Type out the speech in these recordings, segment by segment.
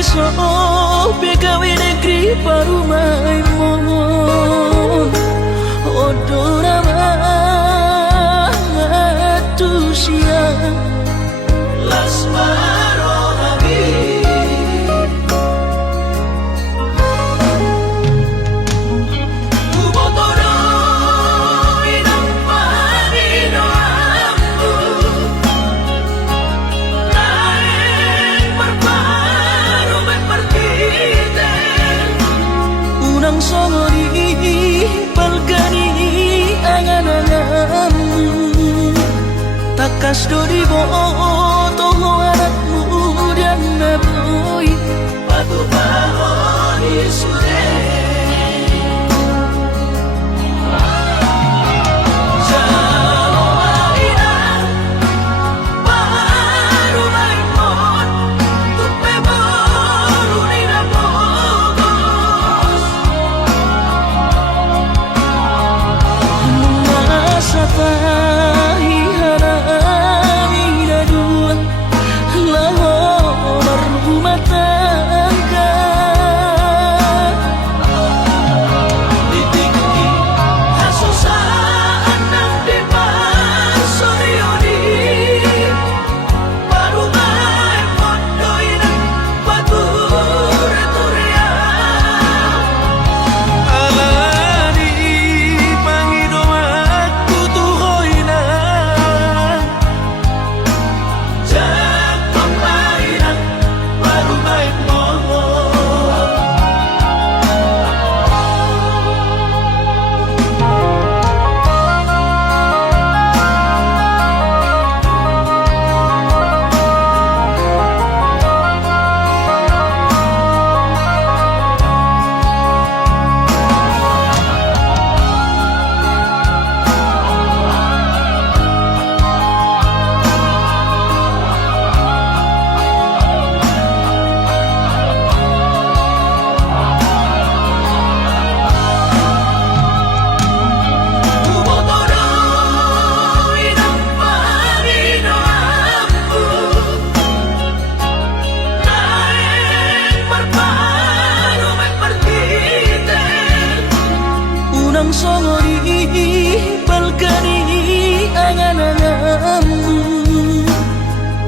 beso begawe negeri parumai mohon odora matusia lasmaro habib ubotoro inang panino ambu naik berparu berpartite unang songori palgani angan-anganmu takas dori boto anakmu dan naboy patu bahoni sure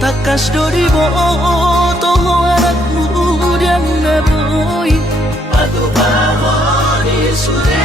takas dori boto anakmu dan naboy patu bahoni sure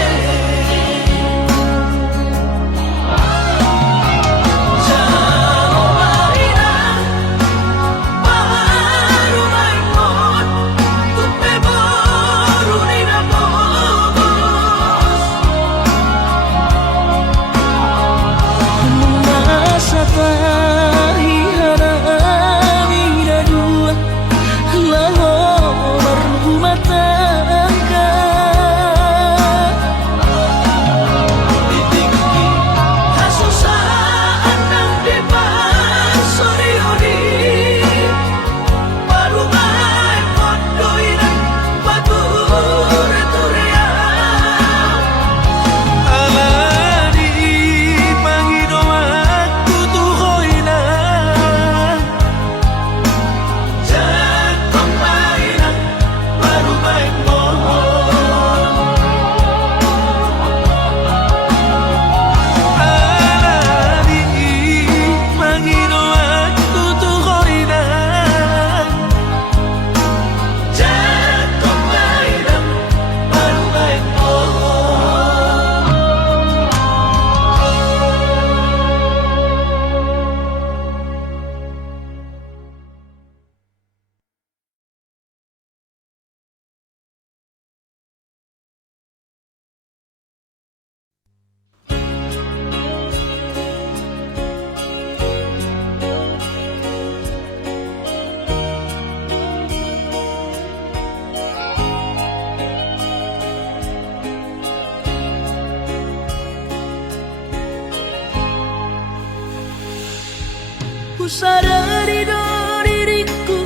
Ku sadari do diriku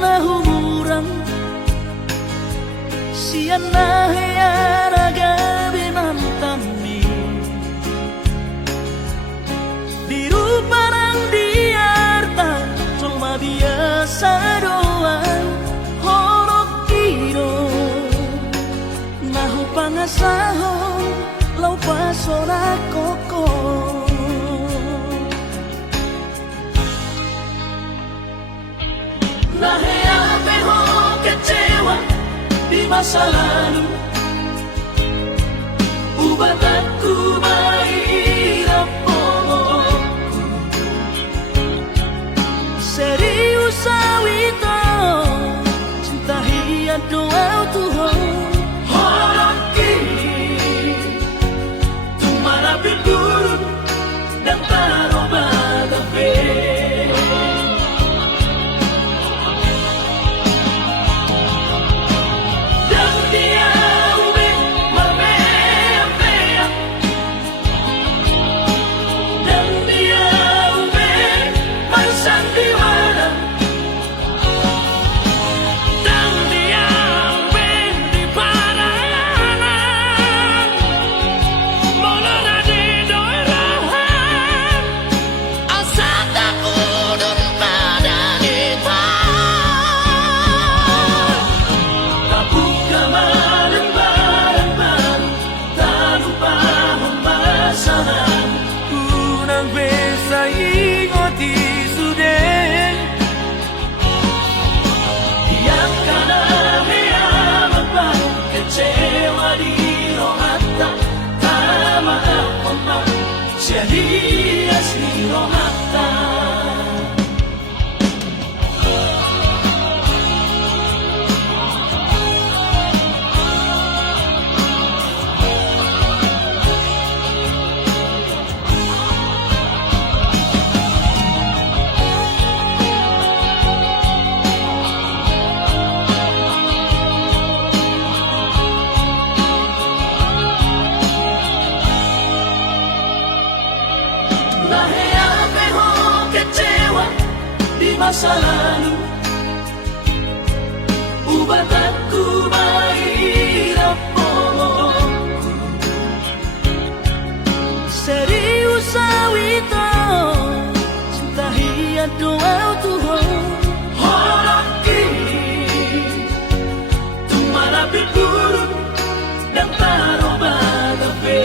nahu murang sian nahya naga binantami dirupa nang diarta cuma biasa doang ho Naheape ho kecewa di masa lalu, ubat aku mahirap momokku. Serius awito cinta hiat doa Tuhan. Hoki tumara bilgurun dan taroba gabe. Jadi asli rohata. Naheape ho kecewa di masa lalu, ubat aku mahirap momokku. Serius awito cinta hiat doa Tuhan. Hoki tumara bilgurun dan taroba gabe.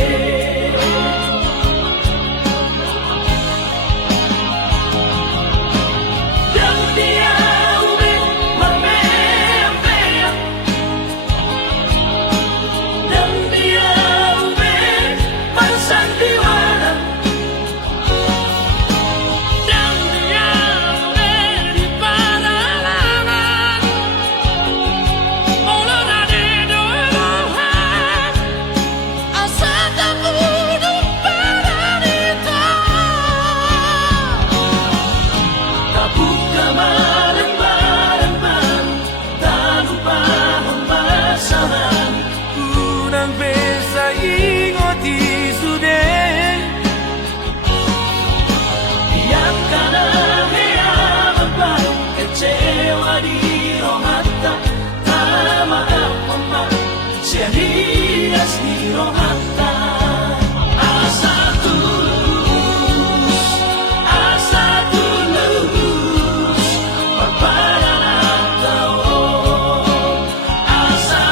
Jadi asli rohata. Asa tulus paparan tao. Asa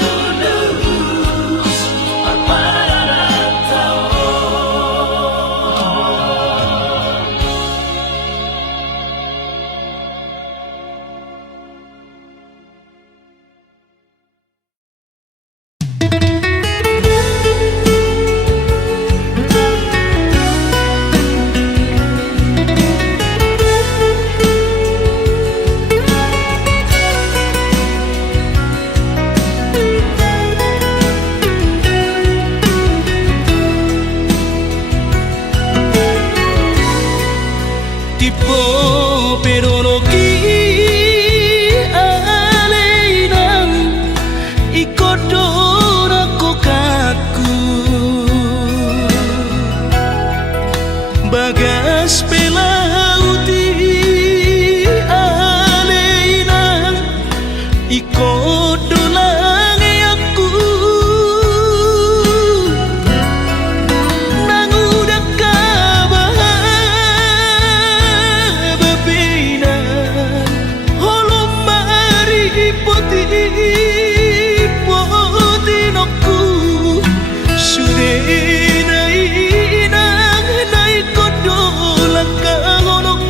tulus paparan tao. Tipo pero no aleinam ikodora kokaku bagas pelauti aleinam ikodolang aku nangudak Sudah inang kodolak kahonok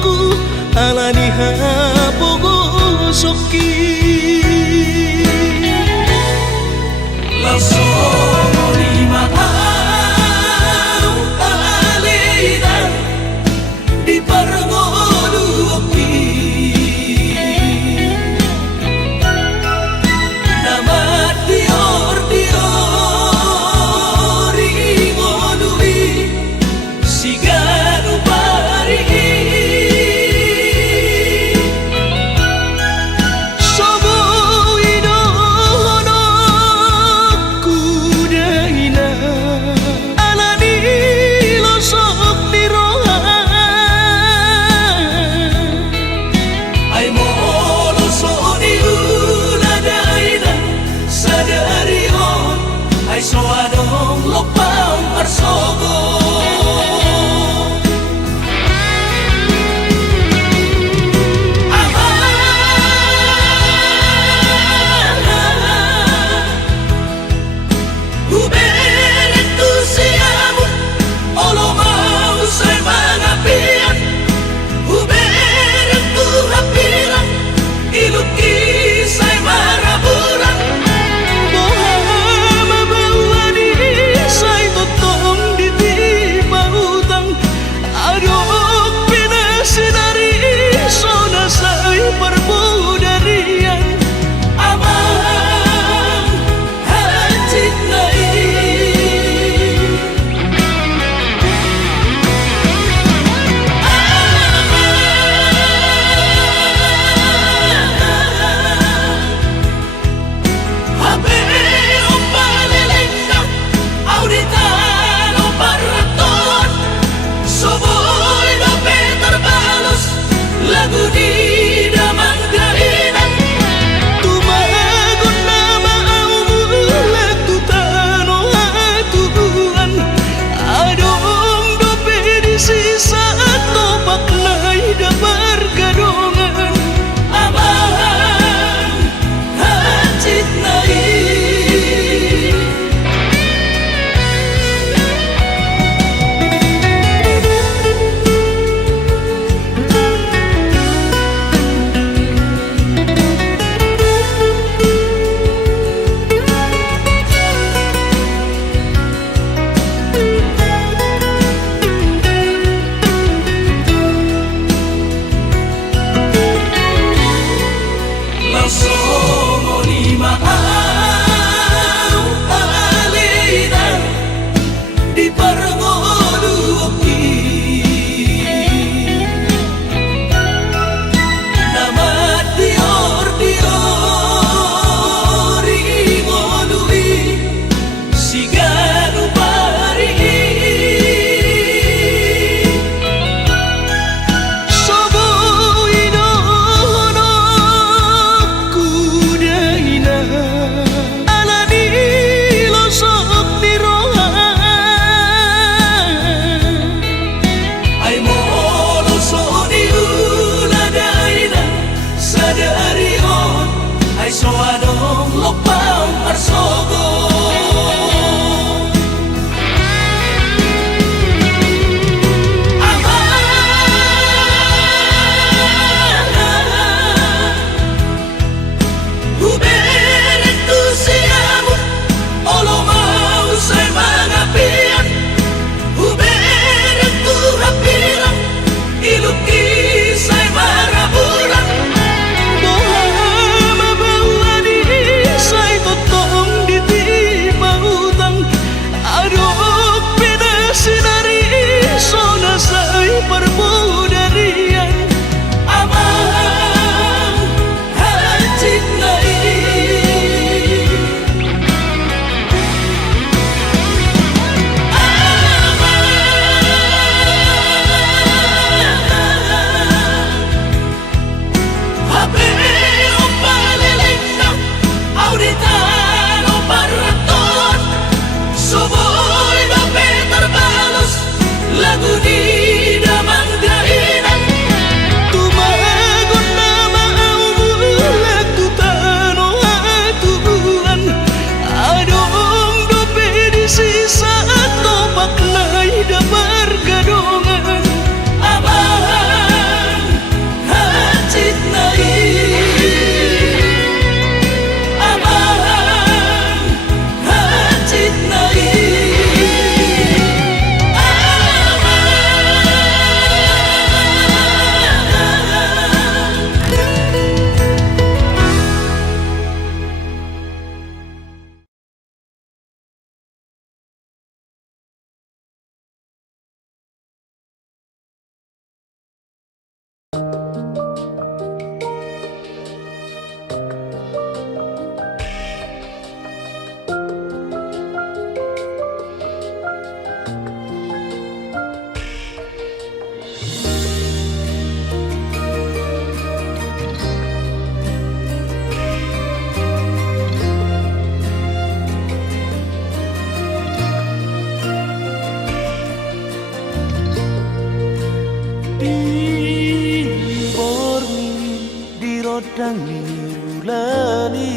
Rodang nirulani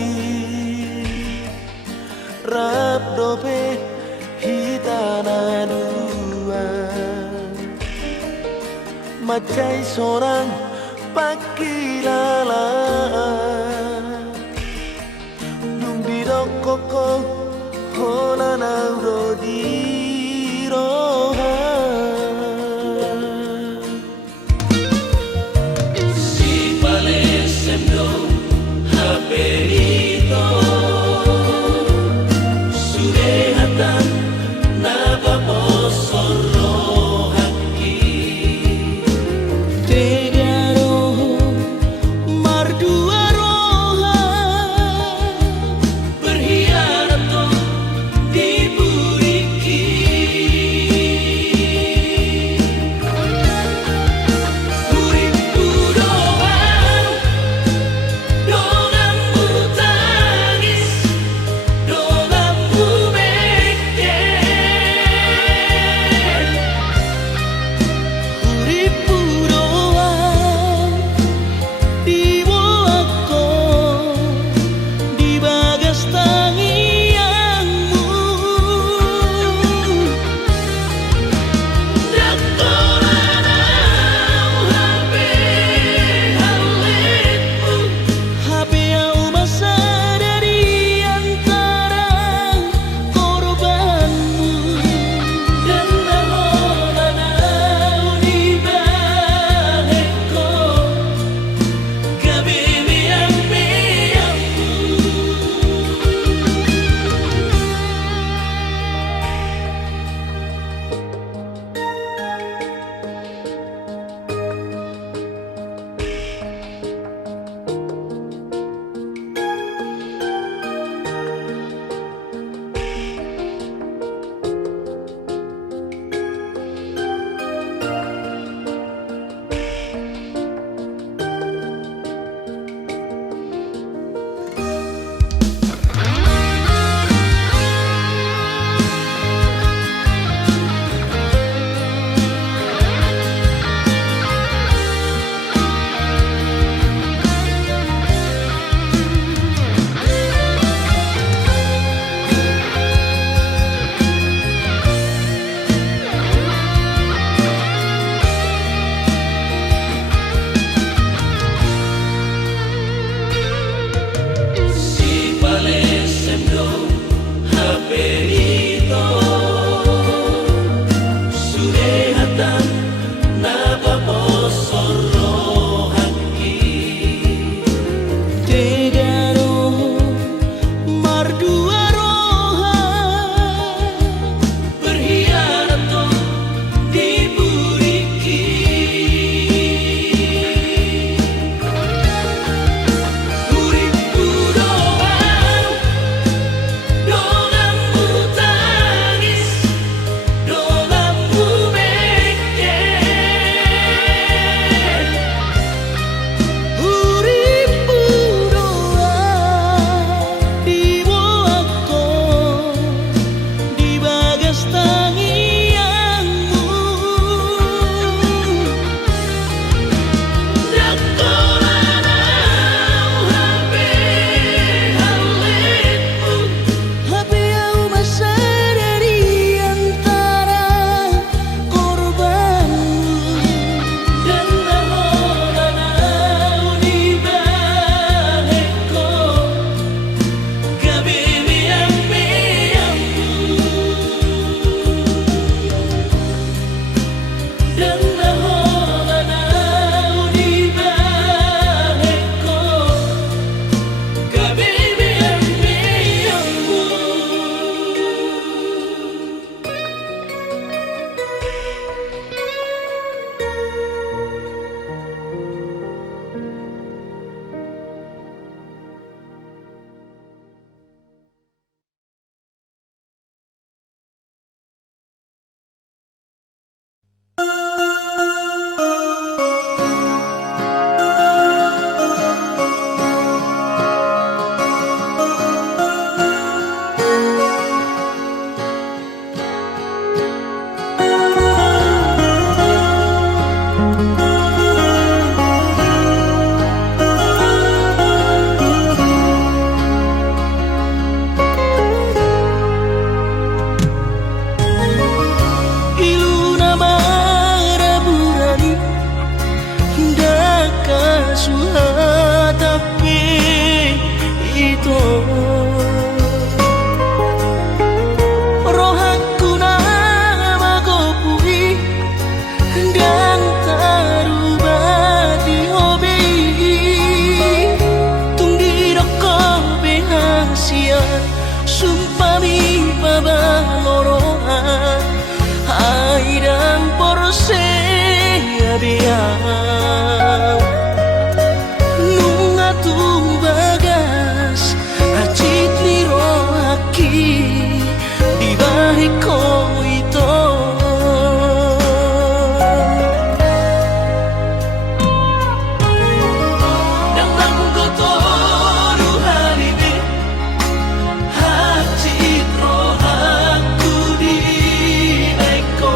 rap dope hitana dua macai seorang pakilala dung bidok koko hola nauro diroha Perito surehatan nababosoro haki Tegaro marduaro Dan naholanau di baheko kabibian miyangmu. Iluna maraburani daka suhatapi itu rohaku nama gopui dan tarubati hobi tungdi roko behasian sumpami pabalorohan airang porse abiang nunga tu bagas acit ni rohaki di bahiko ito dan tanggo toru haribi acit rohaku di bahiko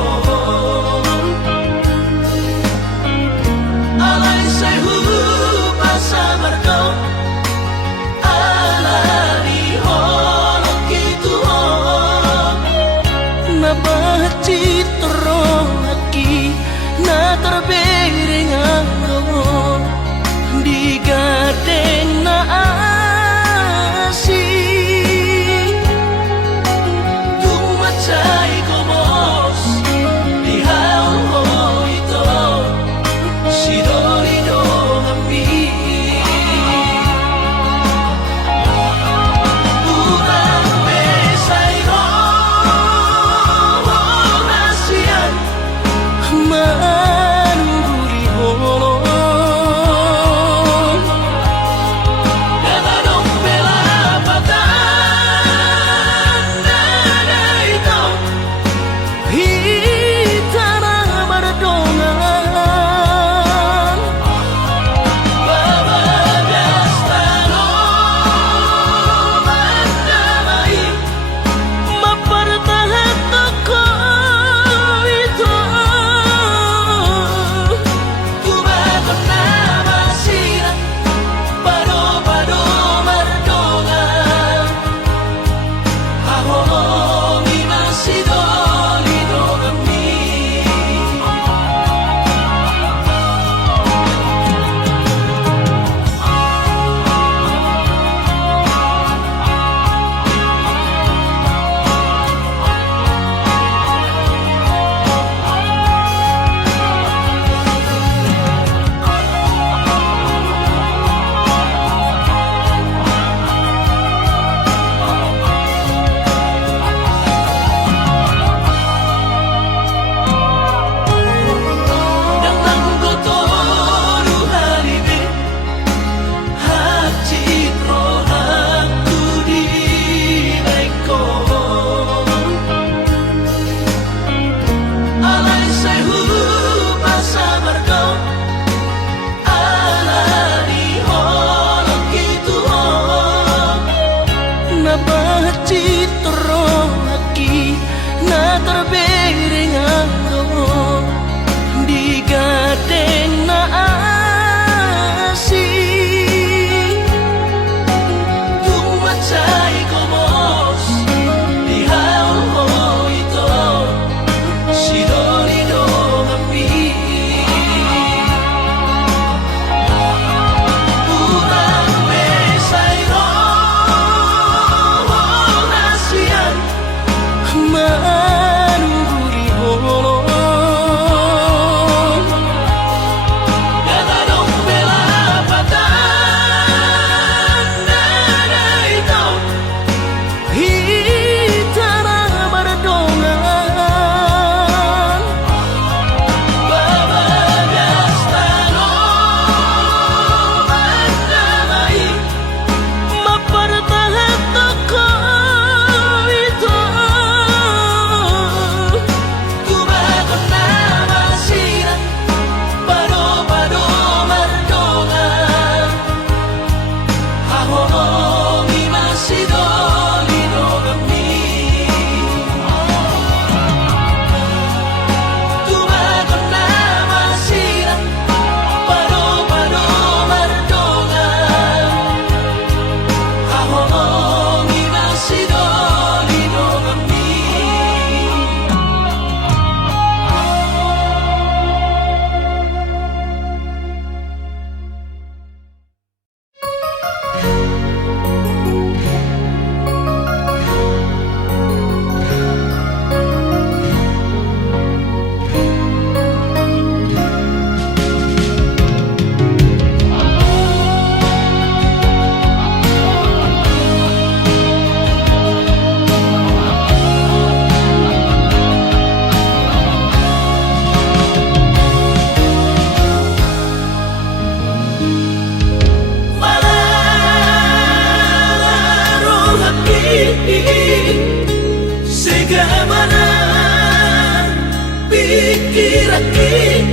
rakit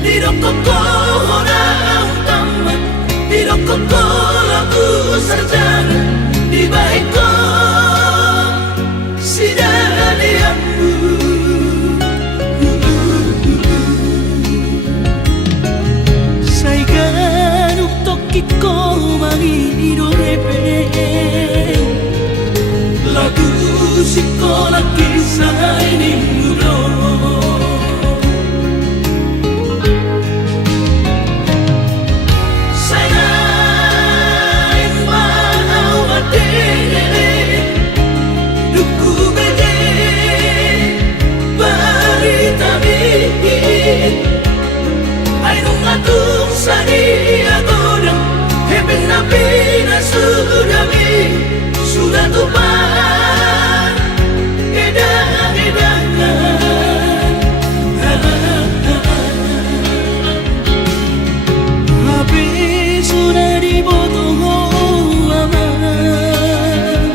di rokok orang utama, di rokok lagu sarjana, di baiko sidaliamu. Saigan uktok ko mangiro hepe Lagu sekolah kisah ini mudo Sayang mau adere Duku bede Barita bikin Ainu ngatung sari agodang Heben nabi na sudami Sudah tumpah edan-edanan Habis sudah dibotoh aman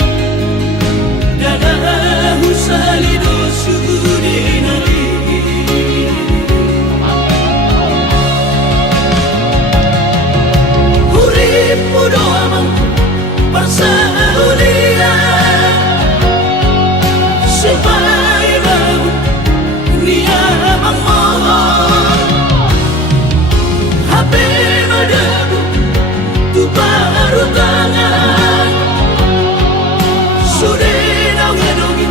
Dadahu salido sudinari Urip mudo amang Persaulian Supaya mau Nia amang mohon HP madabu Tu baru tangan Sudah nangedongi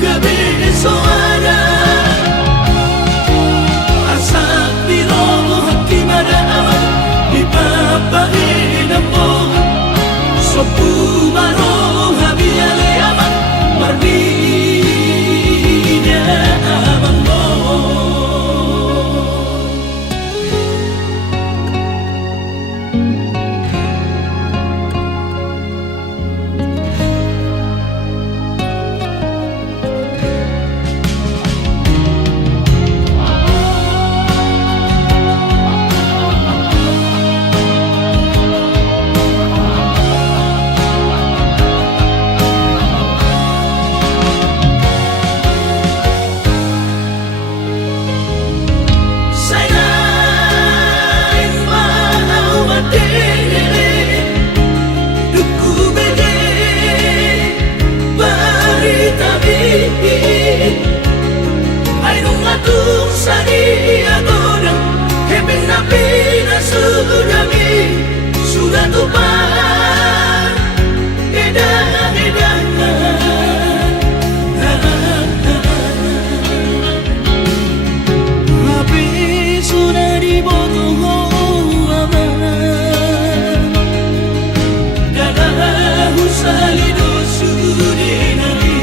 Kebesoana Asak biroh hakim ada aman Di papahin among Sopu baroh habiyale aman Mardinya aman mo Sudah tumpah edan-edanan Habis sudah dibotoh aman Dadahu salido sudinari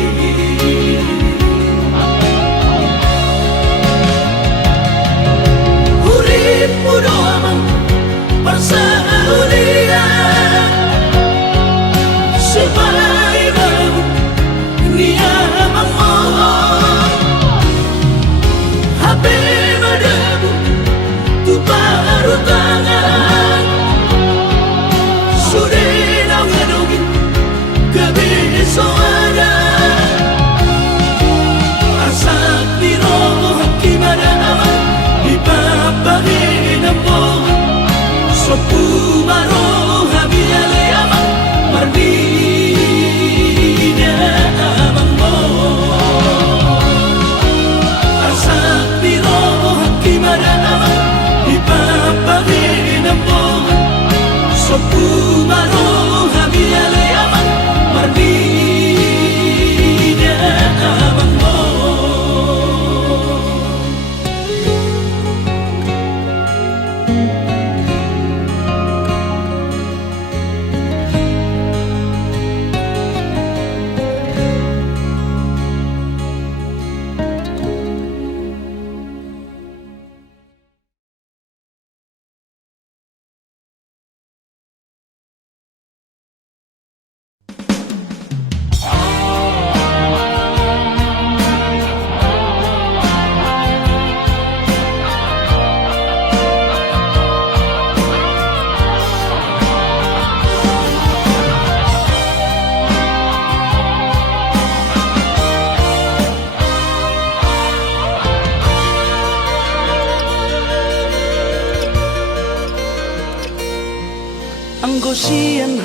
sian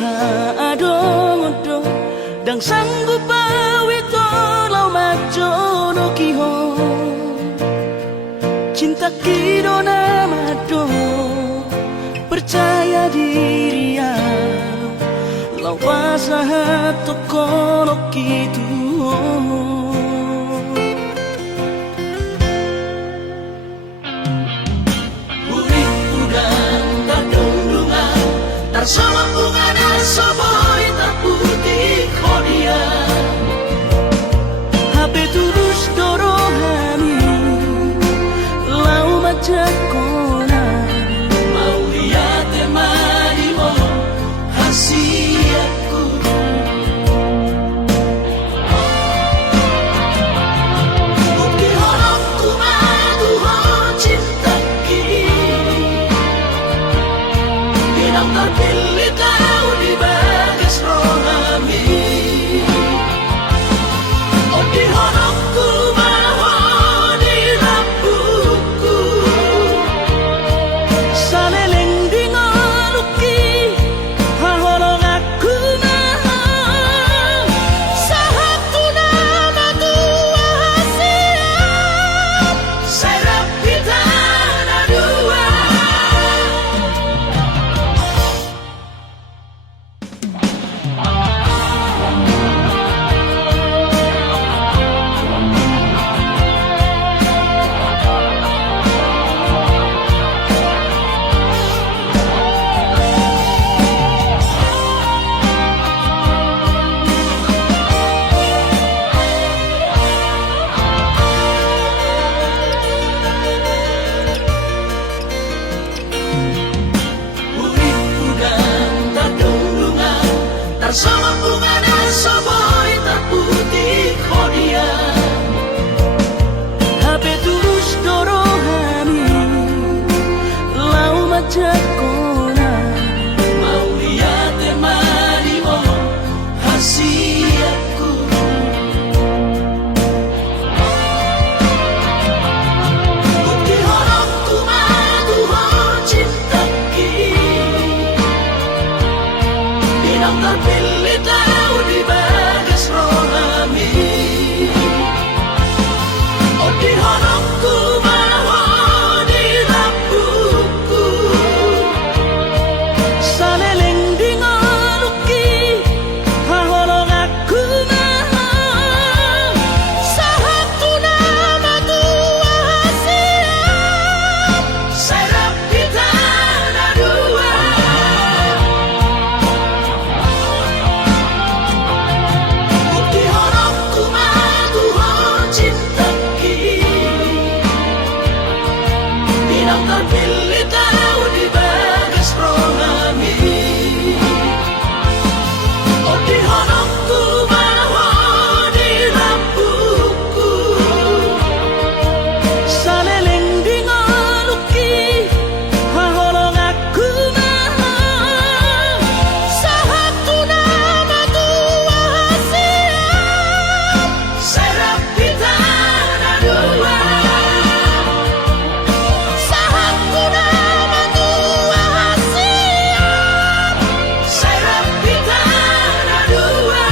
adong dang sanggup bawi tolau majono kihon cinta kidona mado percaya diri ya lau pasahat tokono kitu sama bunga dan soboy tak putih kodia Habe tulus dorohani lau majakona mau lihat temani mo hasiatku bukti horongku madu hon cinta kini bilang terpilih kau di bagas rohami oh di horongku mahon di rambutku saleleng di ngoluki hahorong aku mahal sahatu nama tua hasiat serap kita ada dua sama bunga dan soboy tak putih kodia Habe tulus dorohani lau majakona mau lihat temani mo hasiatku bukti horongku madu hon cinta kini bilang terpilih kau di bagas rohami oh di horongku mahon di rambutku saleleng di ngoluki hahorong aku mahal sahatu nama tua hasiat serap kita ada dua bukti horongku madu hon cinta kini bilang terpilih kau di bagas rohami oh di horongku mahon di rambutku saleleng di ngoluki hahorong aku mahal sahatu nama tua hasiat serap kita ada dua sahatu nama tua hasiat serap kita ada dua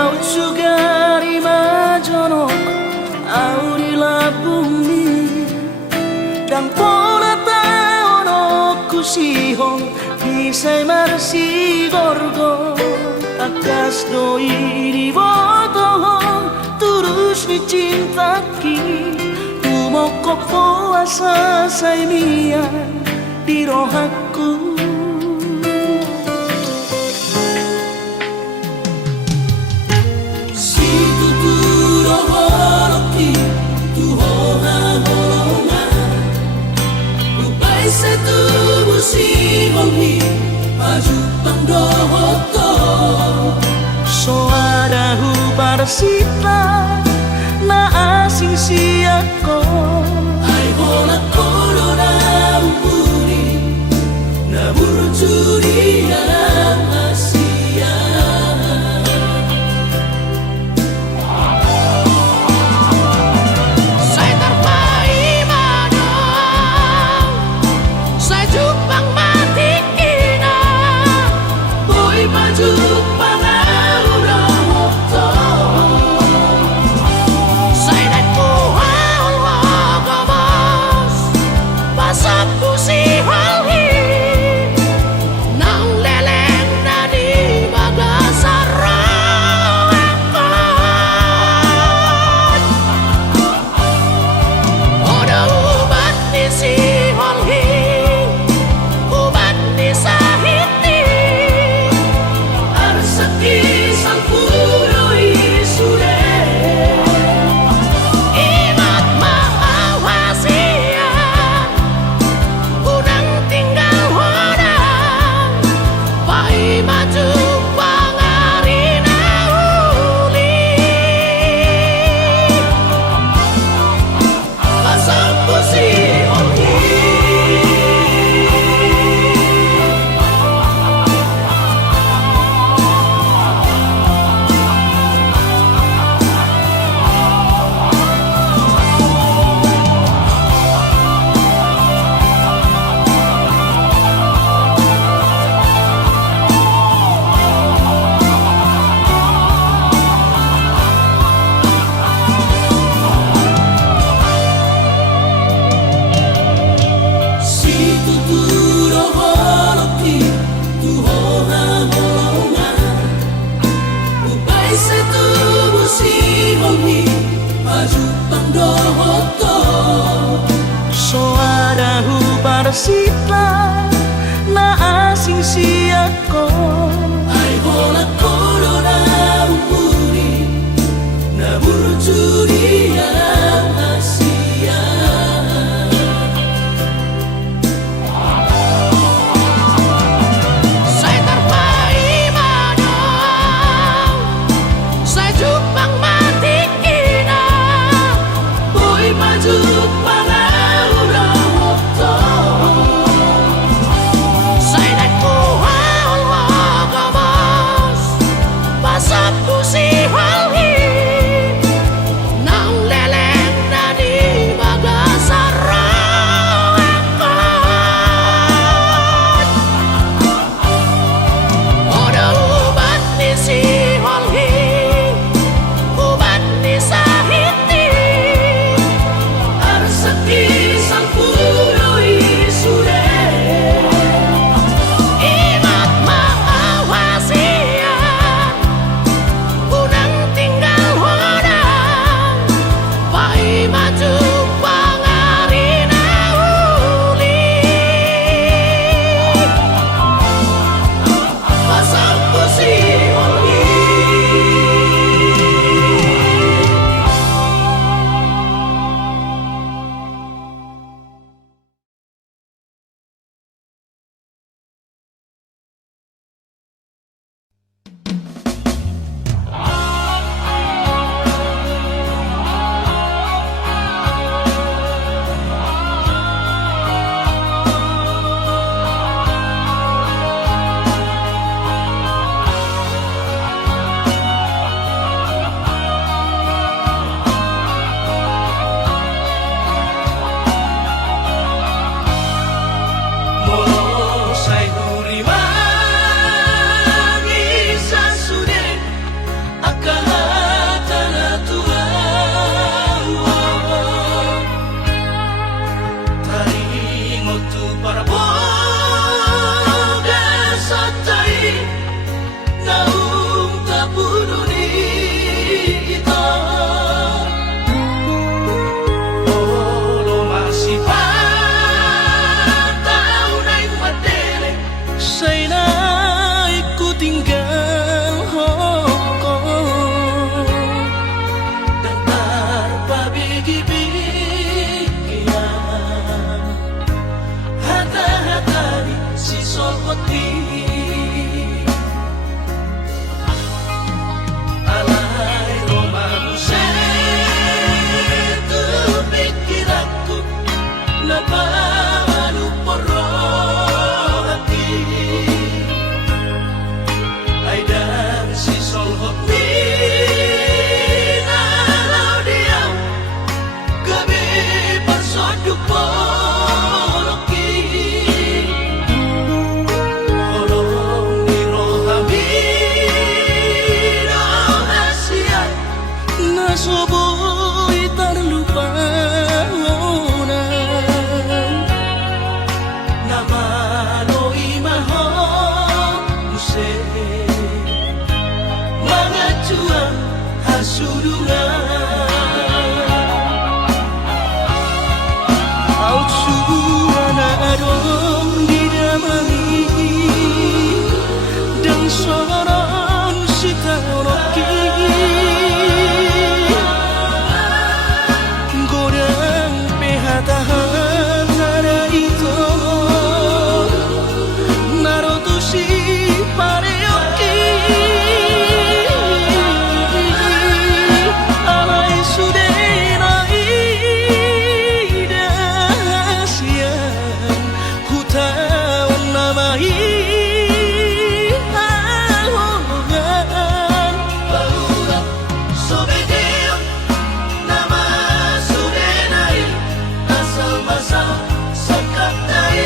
au sugari majonok au di labumi dan pola taono kusihong bisay marsi gorgo akas doi di botohong turus ni cintaki umoko puasa say miyan di rohaku si tuturo horoki tu hoha horong maju pandoto soarahu parsita na asing siyako ay hola corona umuri na burjuri ang Asia Saya terpaimana Saya jupang mati kina boy maju pangarudoto Saya dan kuhal wagamas Pasap pusi halhi Nang leleng na di bagasarakan Oda ubat ni si halhi Ubat ni sahiti arsaki sang puroi sure Ingat maawasiya Unang tinggal hodang Pai maju pangari na uli pasang pusi onti si tuturo holoki tu hoha holonga upai se tubu si hongi maju pandoto soarahu parsita na asing siyako ay hola corona umuri na burjuri ang Asia Saya terpaimana Saya jupang mati kina boy maju pangarudoto Saya dan kuhal wagamas hasurungan. Au cuana adong didamai dan soron sitanoki gorang pehatahan nara itu narotusi pareoki alai sudenai dasian hutawan namai ahogan Baura sobedeo nama sudenai asal masal sakatai.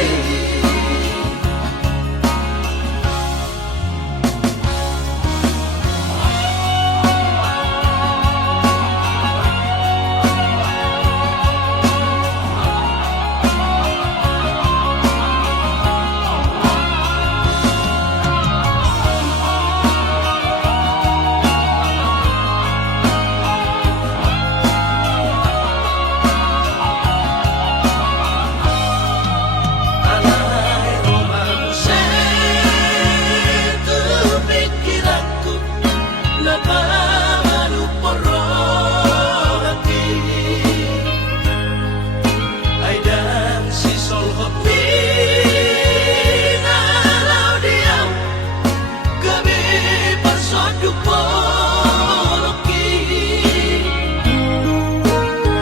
Alai romance tu pikiranku napamanu porrohati ai dan si solhot minalau diam gabe persoduk poloki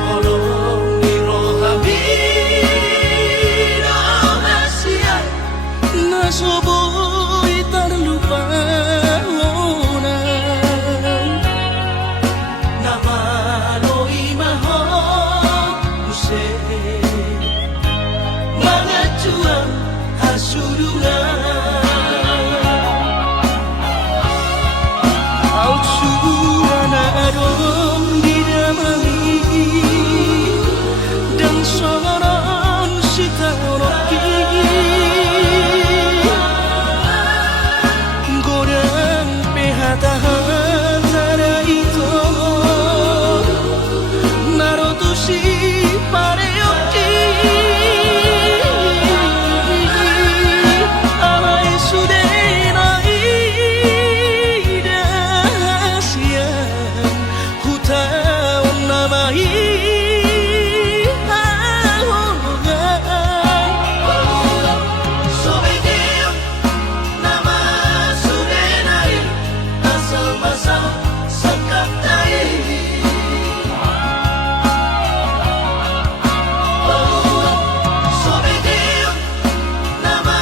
holong di rohabi rahasian nasoboy tarlupahonan namaloi mahok use mga juang hasurungan. au cuana adong didamai dan soron sitanoki gorang pehatahan nara itu narotusi pareoki alai sudenai dasian hutawan namai ahogan Baura sobedeo nama sudenai asal masal sakatai. Baura sobedeo nama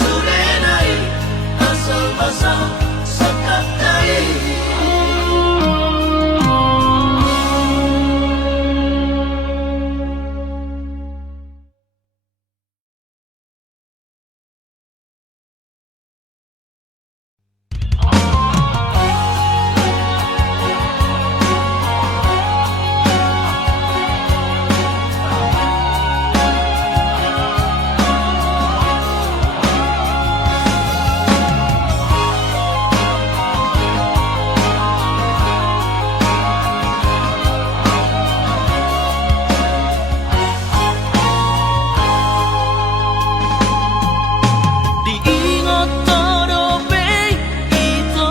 sudenai asal masal sakatai. diingot torope itu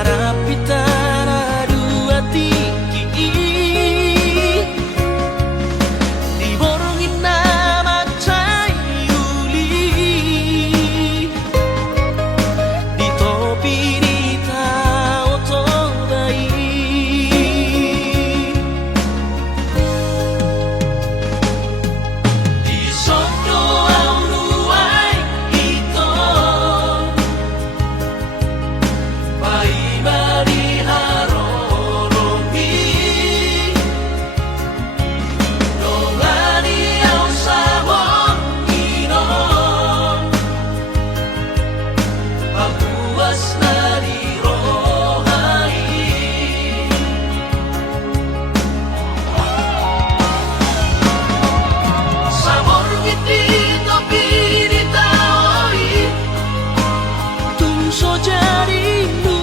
narapitana dua tiki diborongin nama cayuli di topi di tao tobai Di sono auruai ito pai mari harorogi dongani au sabon inon papuas nari rohai sabor giti topi di taoi tung so jadi lu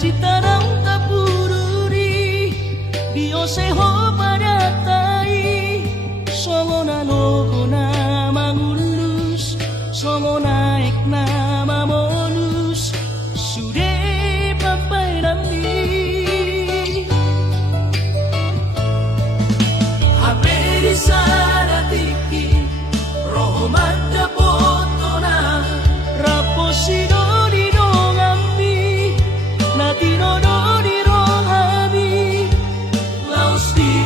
cita ng tapururi Dio seho padatai Songo na logo na mangulus Songo naik na mamolus Sude papai rambi Haberi saratiki Roho madda potona Raposido di dongambi Natino do di rohami Laus di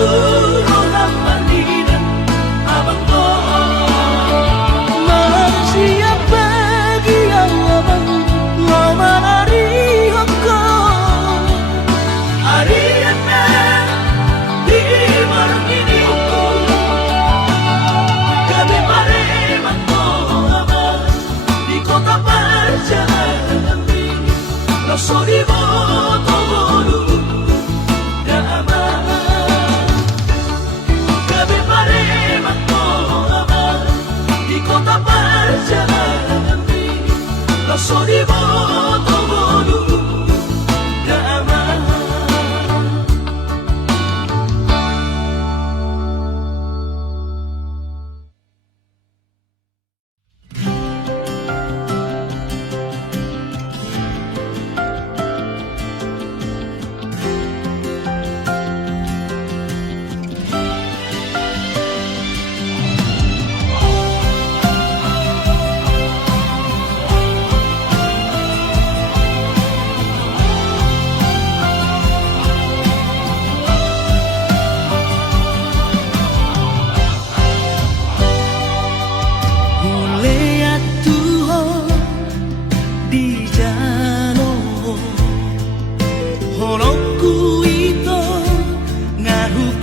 rohan mandidan abang ko. Manusia bagi yang abang lama lari hoko. Ariana di marang ini hoko. Kami pare manto abang di kota perjalanan ini. Lo so di boto bodo kota perjalanan ini, lo so di boto bodo damai.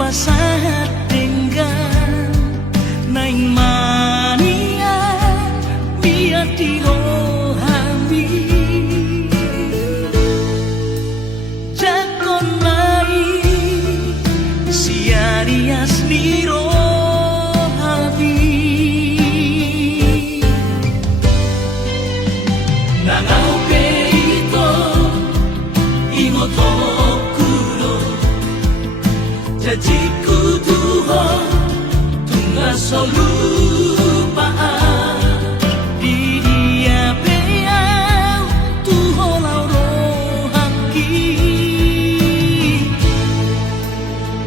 Saat dengan naing mania biar dirohami jakon lain siarias dirohami nangau peito ingotokuro Jajiku Tuhan tunggal solupaan di dia beyau Tuhan laurohaki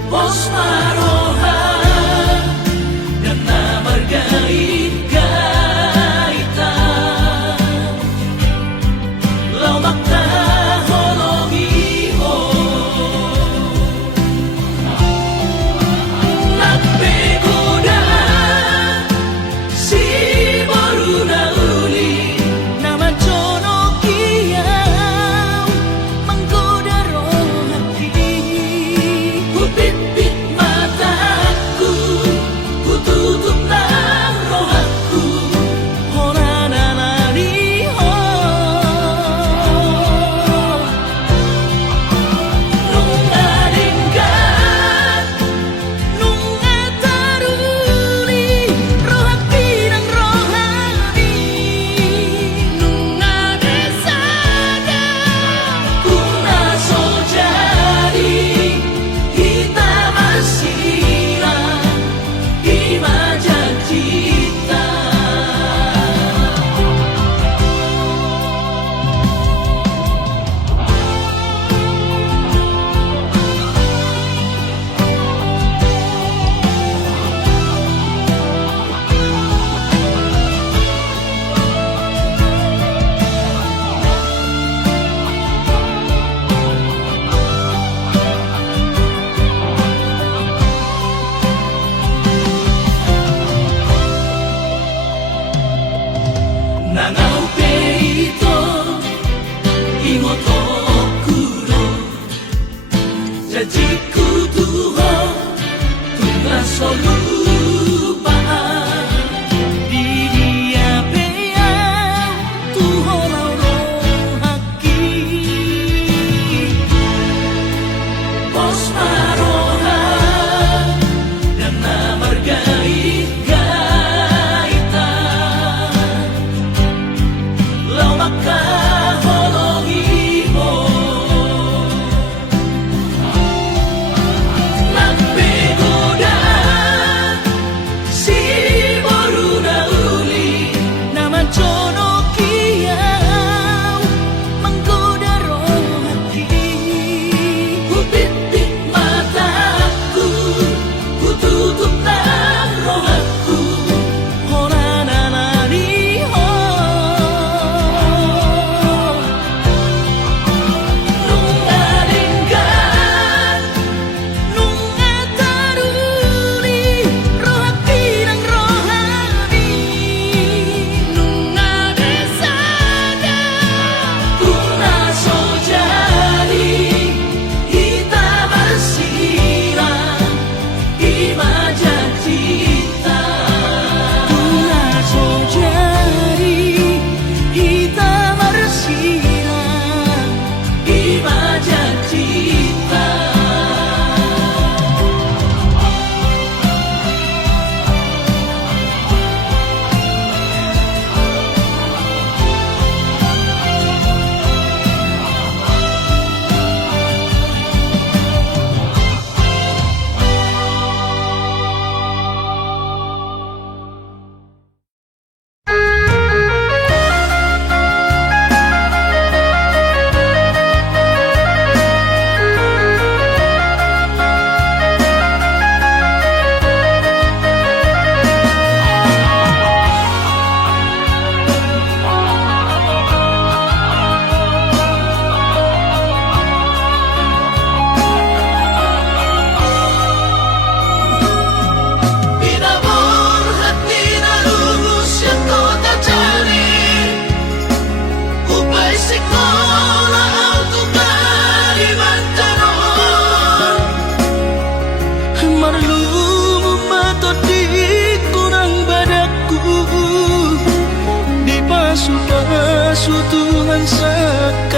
pos marohan dan namar gait-gaitan lau makna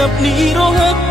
Hanap ni rohat